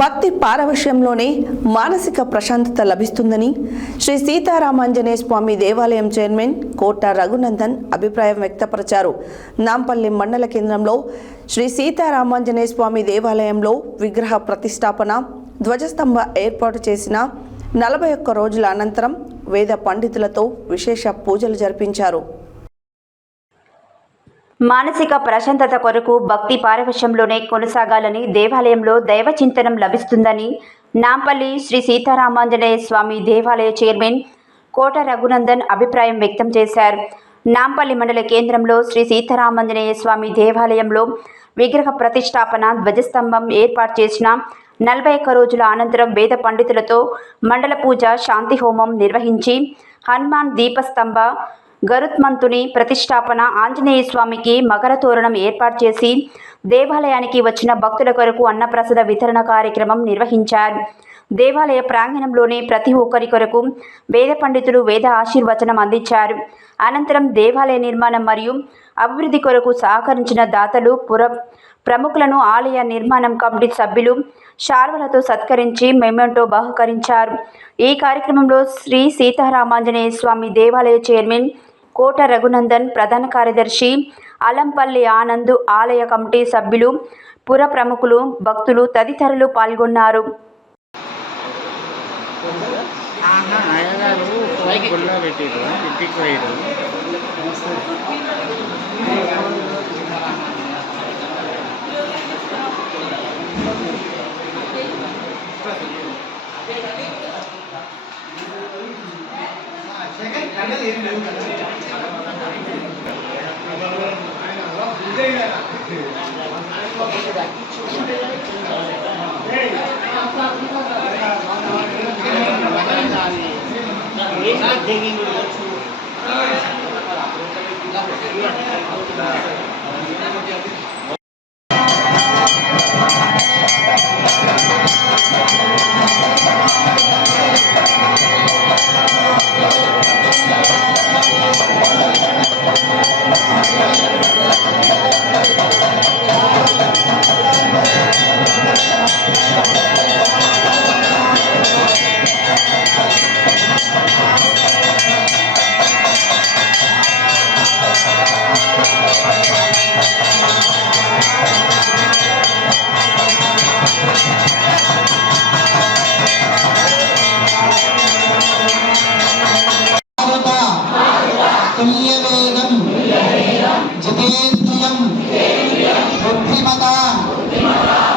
భక్తి పారవశ్యంలోనే మానసిక ప్రశాంతత లభిస్తుందని శ్రీ సీతారామాంజనేయ స్వామి దేవాలయం చైర్మన్ కోట రఘునందన్ అభిప్రాయం వ్యక్తపరిచారు. నాంపల్లి మండల కేంద్రంలో శ్రీ సీతారామాంజనేయ స్వామి దేవాలయంలో విగ్రహ ప్రతిష్టాపన, ధ్వజస్తంభ ఏర్పాటు చేసిన 41 రోజుల అనంతరం వేద పండితులతో విశేష పూజలు జరిపించారు. మానసిక ప్రశాంతత కొరకు భక్తి పారవశ్యంలోనే కొనసాగాలని, దేవాలయంలో దైవ చింతనం లభిస్తుందని నాంపల్లి శ్రీ సీతారామాంజనేయ స్వామి దేవాలయ చైర్మన్ కోట రఘునందన్ అభిప్రాయం వ్యక్తం చేశారు. నాంపల్లి మండల కేంద్రంలో శ్రీ సీతారామాంజనేయ స్వామి దేవాలయంలో విగ్రహ ప్రతిష్టాపన, ధ్వజస్తంభం ఏర్పాటు చేసిన 41 రోజుల అనంతరం వేద పండితులతో మండల పూజ, శాంతి హోమం నిర్వహించి హనుమాన్ దీపస్తంభ, గరుత్మంతుని ప్రతిష్టాపన, ఆంజనేయ స్వామికి మకర తోరణం ఏర్పాటు చేసి దేవాలయానికి వచ్చిన భక్తుల కొరకు అన్నప్రసాద వితరణ కార్యక్రమం నిర్వహించారు. దేవాలయ ప్రాంగణంలోనే ప్రతి ఒక్కరి కొరకు వేద పండితులు వేద ఆశీర్వచనం అందించారు. అనంతరం దేవాలయ నిర్మాణం మరియు అభివృద్ధి కొరకు సహకరించిన దాతలు, ప్రముఖులను ఆలయ నిర్మాణం కమిటీ సభ్యులు శాల్వలతో సత్కరించి మెమెంటో బహుకరించారు. ఈ కార్యక్రమంలో శ్రీ సీతారామాంజనేయ స్వామి దేవాలయ చైర్మన్ కోట రఘునందన్, ప్రధాన కార్యదర్శి అలంపల్లి ఆనంద్, ఆలయ కమిటీ సభ్యులు, పుర ప్రముఖులు, భక్తులు తదితరులు పాల్గొన్నారు.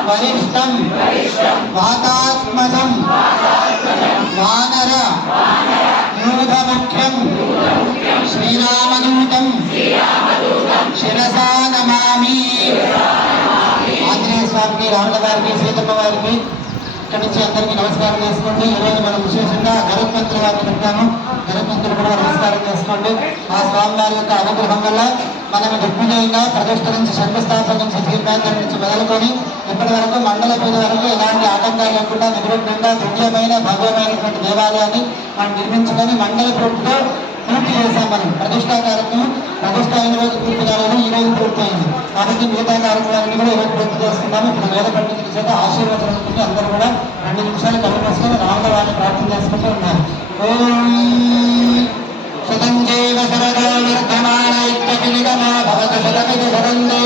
వరిష్టం వాతాత్మజం వానర యూధముఖ్యం శ్రీరామదూతం శిరసా నమామి. ఆంజనేయ స్వామికి, రాముల వారికి, సీతమ్మ వారికి ఇక్కడి నుంచి అందరికీ నమస్కారం చేసుకోండి. ఈరోజు మనం విశేషంగా గరుత్మంతుల వారిని పెట్టాము. గరుత్మంతులు కూడా నమస్కారం చేసుకోండి. ఆ స్వామి వారి యొక్క అనుగ్రహం వల్ల మనం దిగ్విజయంగా ప్రతిష్ఠ నుంచి, శంకుస్థాపన నుంచి, దీపాంతరం నుంచి మొదలుకొని ఇప్పటి వరకు మండల పూజ వరకు ఎలాంటి ఆటంకాలు లేకుండా నిర్విఘ్నంగా దివ్యమైన భవ్యమైనటువంటి దేవాలయాన్ని మనం నిర్మించుకొని మండల పూర్తితో పూర్తి చేశాం. మనం ప్రతిష్టా కార్యక్రమం ప్రతిష్ట అయిన రోజు పూర్తి కాలేదు, ఈ రోజు పూర్తయింది. కాబట్టి మిగతా కార్యక్రమాన్ని కూడా ఈరోజు పూర్తి చేస్తున్నాము. ఇప్పుడు వేద పండితుల చేత ఆశీర్వచనం ఉంటుంది. అందరూ కూడా 2 నిమిషాలు కళ్ళు మూసుకొని రాముల వారిని ప్రార్థన చేసుకుంటూ ఉన్నారు. ఓం శతంజీవ శరదో నిర్ధమాన ఇత్యపిలిగమా భవత శతమితి శతందే.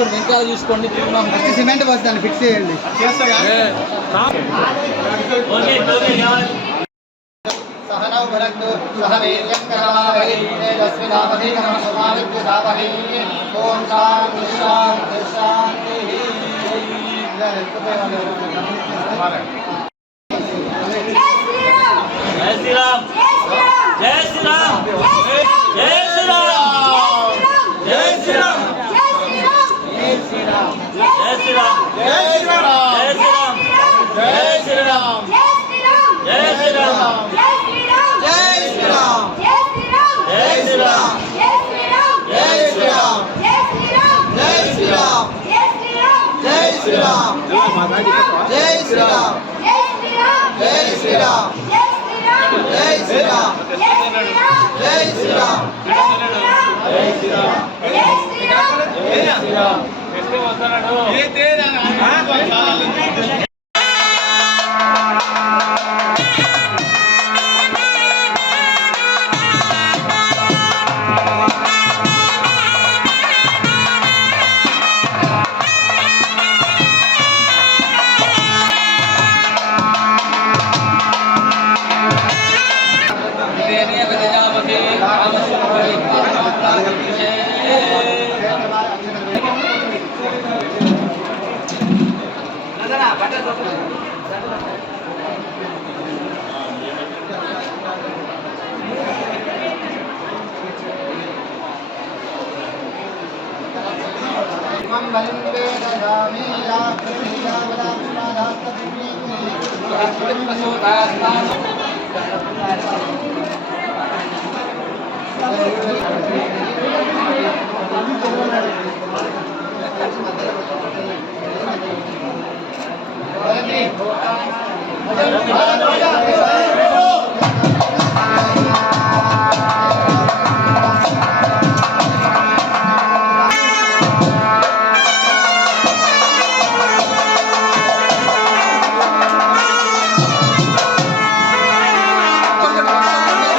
వెనకాల చూసుకోండి. సిమెంట్ బస్ దాన్ని ఫిక్స్ చేయండి. సహనా तन्नौ भुनक्तु सह वीर्यं करवावहै तेजस्विनावधीतमस्तु ॐ शान्ति शान्ति शान्तिः। जय श्री राम जय श्री राम जय श्री राम जय श्री राम जय श्री राम जय श्री राम जय श्री राम जय श्री राम जय श्री राम जय श्री राम जय श्री राम जय श्री राम जय श्री राम जय श्री राम जय श्री राम जय श्री राम जय श्री राम जय श्री राम मंगलम